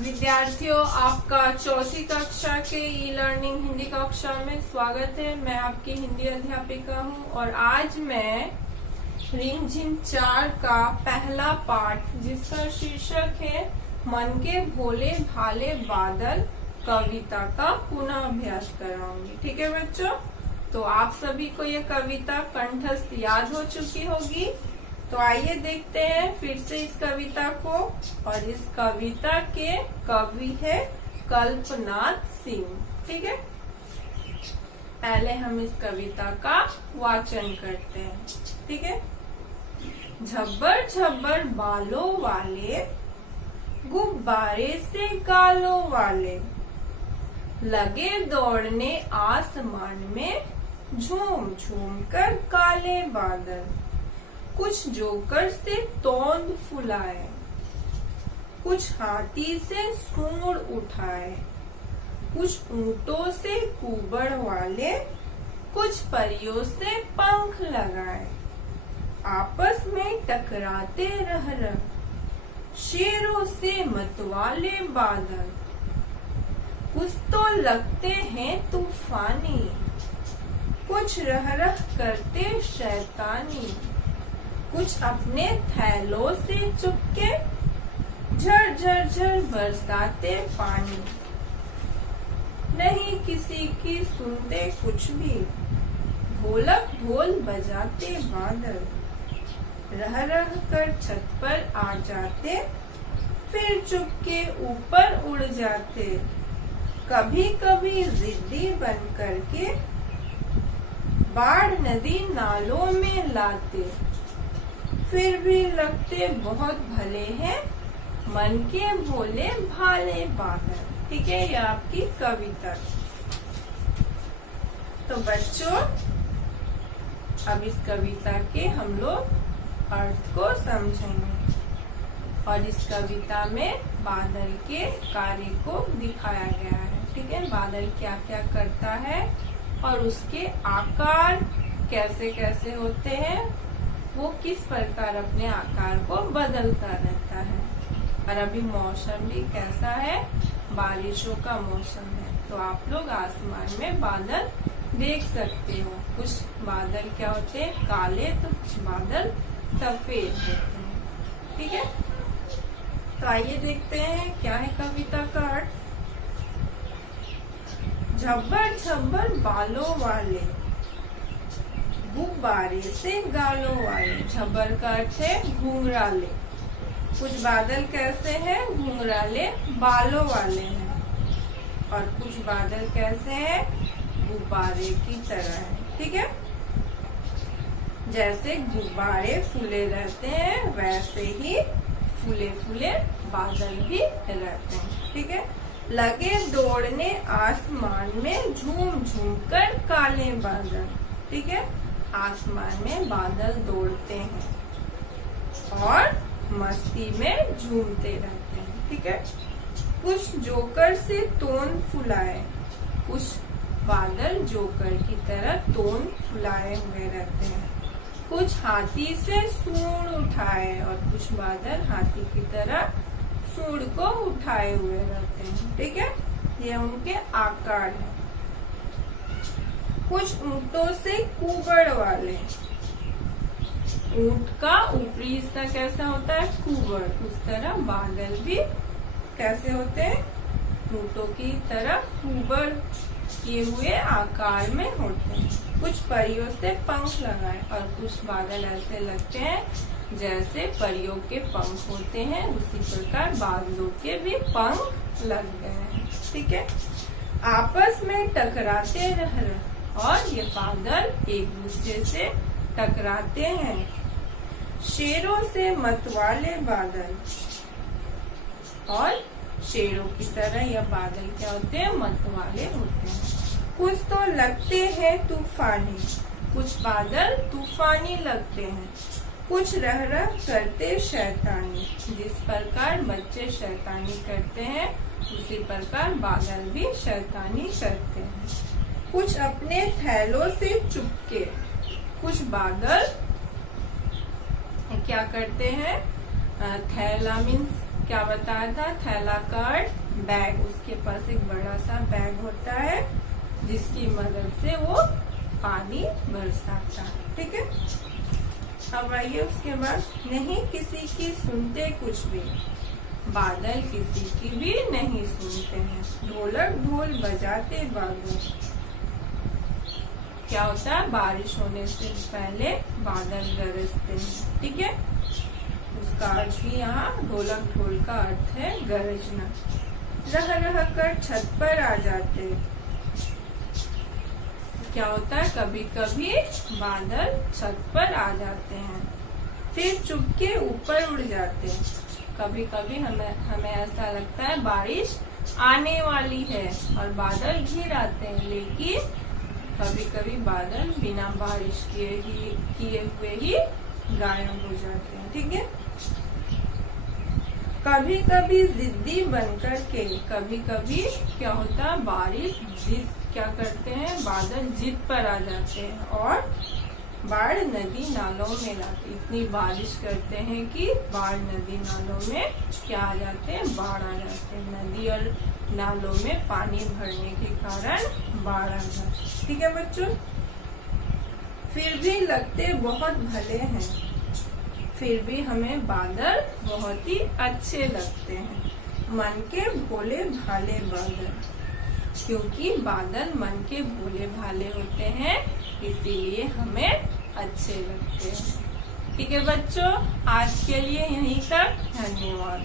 विद्यार्थियों, आपका चौथी कक्षा के ई लर्निंग हिंदी कक्षा में स्वागत है। मैं आपकी हिंदी अध्यापिका हूं और आज मैं रिमझिम 4 का पहला पाठ, जिसका शीर्षक है मन के भोले भाले बादल, कविता का पुनः अभ्यास कराऊंगी। ठीक है बच्चों, तो आप सभी को ये कविता कंठस्थ याद हो चुकी होगी। तो आइए देखते हैं फिर से इस कविता को। और इस कविता के कवि है कल्पनाथ सिंह। ठीक है, पहले हम इस कविता का वाचन करते हैं। ठीक है। झब्बर झब्बर बालों वाले, गुब्बारे से गालों वाले, लगे दौड़ने आसमान में, झूम झूम कर काले बादल। कुछ जोकर से तोंद फुलाए, कुछ हाथी से सूंड उठाए, कुछ ऊंटों से कुबड़ वाले, कुछ परियों से पंख लगाए। आपस में टकराते रह शेरों से मतवाले बादल। कुछ तो लगते हैं तूफानी, कुछ रह करते शैतानी, कुछ अपने थैलों से चुपके, झर झर झर बरसाते पानी। नहीं किसी की सुनते कुछ भी, ढोलक ढोल बजाते बादल। रह कर छत पर आ जाते, फिर चुपके ऊपर उड़ जाते। कभी कभी जिद्दी बन करके, बाढ़ नदी नालों में लाते। फिर भी लगते बहुत भले हैं, मन के भोले भाले बादल। ठीक है, ये आपकी कविता। तो बच्चों, अब इस कविता के हम लोग अर्थ को समझेंगे। और इस कविता में बादल के कार्य को दिखाया गया है। ठीक है, बादल क्या क्या करता है और उसके आकार कैसे कैसे होते हैं, वो किस प्रकार अपने आकार को बदलता रहता है। और अभी मौसम भी कैसा है, बारिशों का मौसम है। तो आप लोग आसमान में बादल देख सकते हो। कुछ बादल क्या होते हैं, काले, तो कुछ बादल सफेद होते हैं। ठीक है, तो आइए देखते हैं क्या है कविता का अर्थ। झब्बर झब्बर बालों वाले, गुब्बारे से गालों वाले। झब्बर का अर्थ है घुंघराले। कुछ बादल कैसे हैं, घुंघराले बालों वाले हैं। और कुछ बादल कैसे हैं, गुब्बारे की तरह है। ठीक है, जैसे गुब्बारे फूले रहते हैं, वैसे ही फूले फूले बादल भी रहते हैं। ठीक है, लगे दौड़ने आसमान में, झूम झूम कर काले बादल। ठीक है, आसमान में बादल दौड़ते हैं और मस्ती में झूमते रहते हैं। ठीक है, कुछ जोकर से तोंद फुलाए। कुछ बादल जोकर की तरह तोंद फुलाए हुए रहते हैं। कुछ हाथी से सूंड उठाए, और कुछ बादल हाथी की तरह सूंड को उठाए हुए रहते हैं। ठीक है, ये उनके आकार है। कुछ ऊंटों से कुबड़ वाले। ऊंट का ऊपरी हिस्सा कैसा होता है, कुबड़। उस तरह बादल भी कैसे होते हैं, ऊंटों की तरह कुबड़ किए हुए आकार में होते हैं। कुछ परियों से पंख लगाए, और कुछ बादल ऐसे लगते हैं जैसे परियों के पंख होते हैं, उसी प्रकार बादलों के भी पंख लग गए हैं। ठीक है, आपस में टकराते रह और ये बादल एक दूसरे से टकराते हैं। शेरों से मतवाले बादल, और शेरों की तरह यह बादल क्या होते हैं, मतवाले होते हैं। कुछ तो लगते हैं तूफानी, कुछ बादल तूफानी लगते हैं। कुछ रह करते शैतानी, जिस प्रकार बच्चे शैतानी करते हैं, उसी प्रकार बादल भी शैतानी करते हैं। कुछ अपने थैलों से चुपके। कुछ बादल क्या करते हैं, थैला मीन्स क्या बताया था, थैलाकार्ड बैग, उसके पास एक बड़ा सा बैग होता है जिसकी मदद से वो पानी बरसाता है। ठीक है, अब आइए उसके बाद, नहीं किसी की सुनते कुछ भी, बादल किसी की भी नहीं सुनते हैं, ढोलक ढोल बजाते बादल। क्या होता है, बारिश होने से पहले बादल गरजते हैं। ठीक है, उसका अर्थ भी यहाँ ढोलक ढोल का अर्थ है गरजना। रह रह कर छत पर आ जाते, क्या होता है, कभी कभी बादल छत पर आ जाते हैं, फिर चुपके ऊपर उड़ जाते हैं। कभी कभी हमें ऐसा लगता है बारिश आने वाली है और बादल घिर आते हैं, लेकिन कभी कभी बादल बिना बारिश किए हुए ही गायब हो जाते हैं। ठीक है, कभी कभी जिद्दी बनकर के, कभी कभी क्या होता है, बारिश जिद क्या करते हैं, बादल जिद पर आ जाते हैं और बाढ़ नदी नालों में लाते, इतनी बारिश करते हैं कि बाढ़ नदी नालों में क्या आ जाते हैं, बाढ़ आ जाते हैं। नदी और नालों में पानी भरने के कारण बाढ़ आ जाती है। ठीक है बच्चों, फिर भी लगते बहुत भले हैं, फिर भी हमें बादल बहुत ही अच्छे लगते हैं, मन के भोले भाले बादल, क्योंकि बादल मन के भोले भाले होते हैं, इसीलिए हमें अच्छे लगते हैं। ठीक है बच्चों, आज के लिए यहीं तक, धन्यवाद।